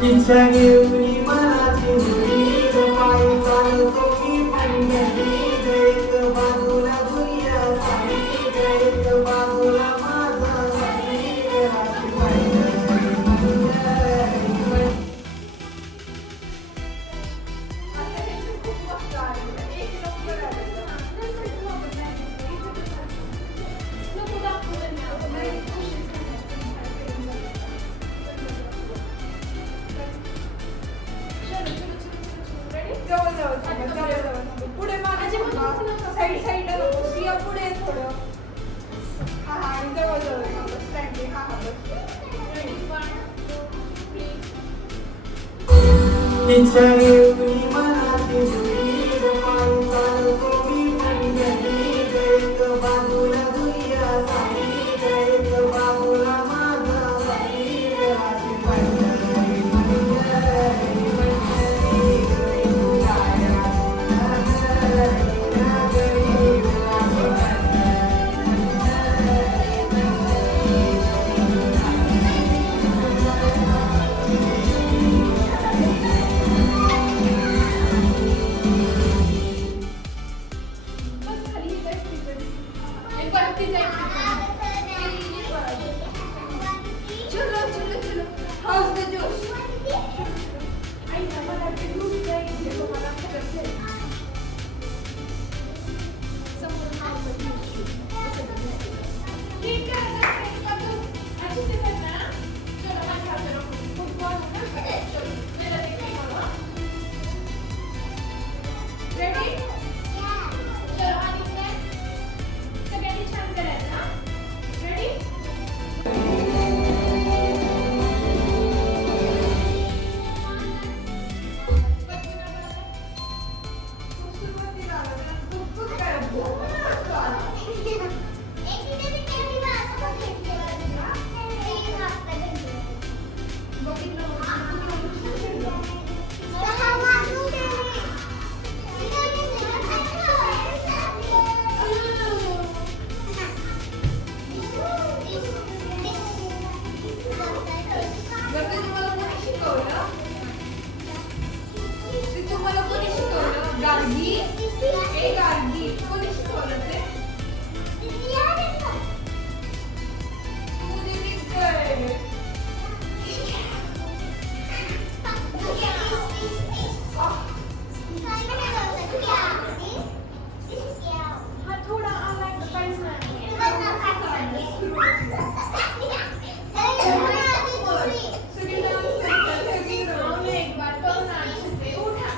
तिच्या घेऊनी मनाची मुली पायी चालतो मी पंढरी जैत बाजूला दुनिया सारी जैत बाजूला माझा पुढे साईड साईडला नको सिया पुढे थोडं हा आणि जवळ जवळ स्टँडिंग हा इच्छा घेऊन मनाची जुळी पायी चालतो मी पंढरीत एक बाजूला दुनिया सारी एक बाजूला माझा शरीर अशी पंढरी पंढरी पंढरी बस खाली जायचं एक वरती जायचं चलो चलो चलो हाऊस द जोश आई ना मला ते दूध द्यायचे तो मला खरंच आहे समोर हाऊस द जोश ठीक आहे का तू अच्छे से करना चलो माझ्या हातावर फुटबॉल ना चलो मेरा देखिए बोलो रेडी चलो आदित्य सगळ्यांनी छान करायचं हा रेडी तुम्हाला कोणी शिकवलं गार्गी ए गार्गी कोणी शिकवलं ते मुझे दिख गए हा थोडा आलाय तर काहीच नाही सगळे डान्स करतात एक बार करो ना अच्छे से उठा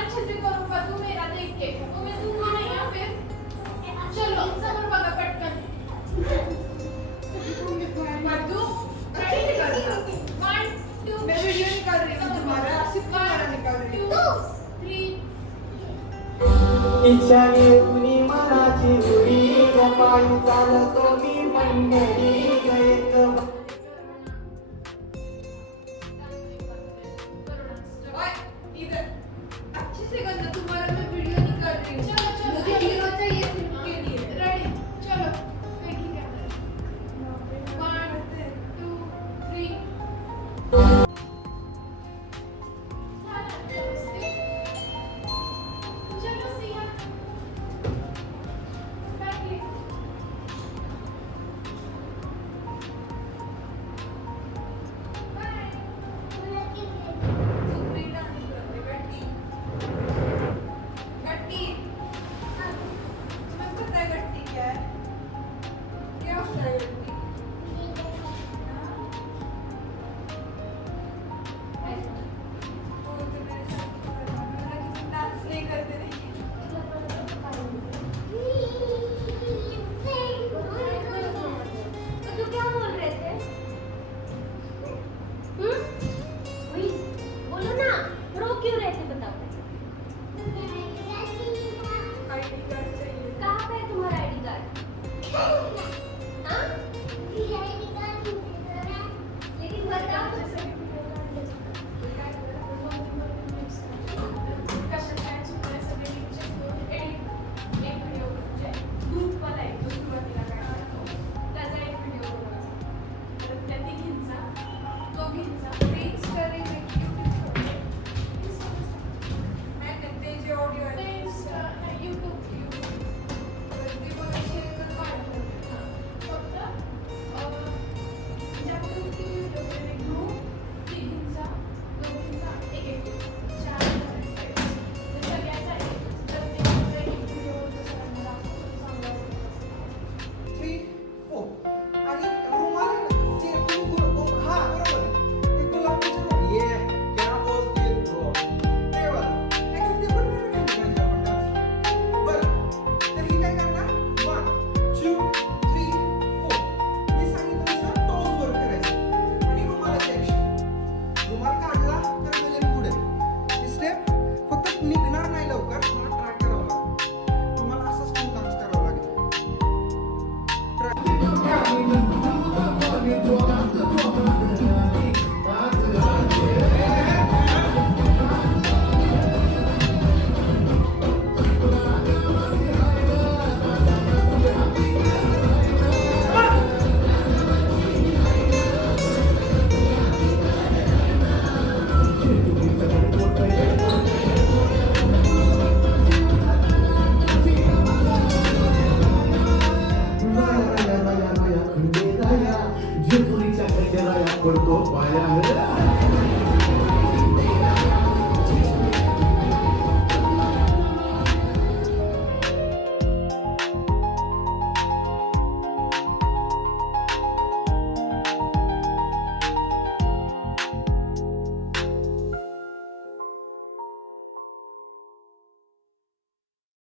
अच्छे से करो का तू मेरा देख के तुम्हें दूंगा नहीं या फिर चलो समोर बघा पटकन मधु रेडी करना 1 2 मैं वीडियो निकाल रही हूं तुम्हारा सिर्फ कैमरा निकाल रही हूं 3 इच्छा घेऊन मनाची जुळी पायी चालतो मी पंढरीत एक ओए इधर अच्छे से करना तुम्हारा मैं वीडियो निकाल रही हूं चलो चलो मुझे हीरो चाहिए फिल्म के लिए रेडी चलो देखिए कैमरा 1 2 3 चलो सिया बैठिए बाय सुप्री डांस करते बैठी गट्टी तुम्हें पता है गट्टी क्या है क्या होता है गट्टी वो तो मेरे साथ करना कि डांस नहीं करते नहीं तो तू क्या बोल रहे थे वही बोलो ना रो क्यों रहे थे बताओ आईडी कार्ड चाहिए कहाँ पे है तुम्हारा आईडी कार्ड हाँ लेकिन बताओ आणि रुमाल ते हा बरोबर ते पडतो पाया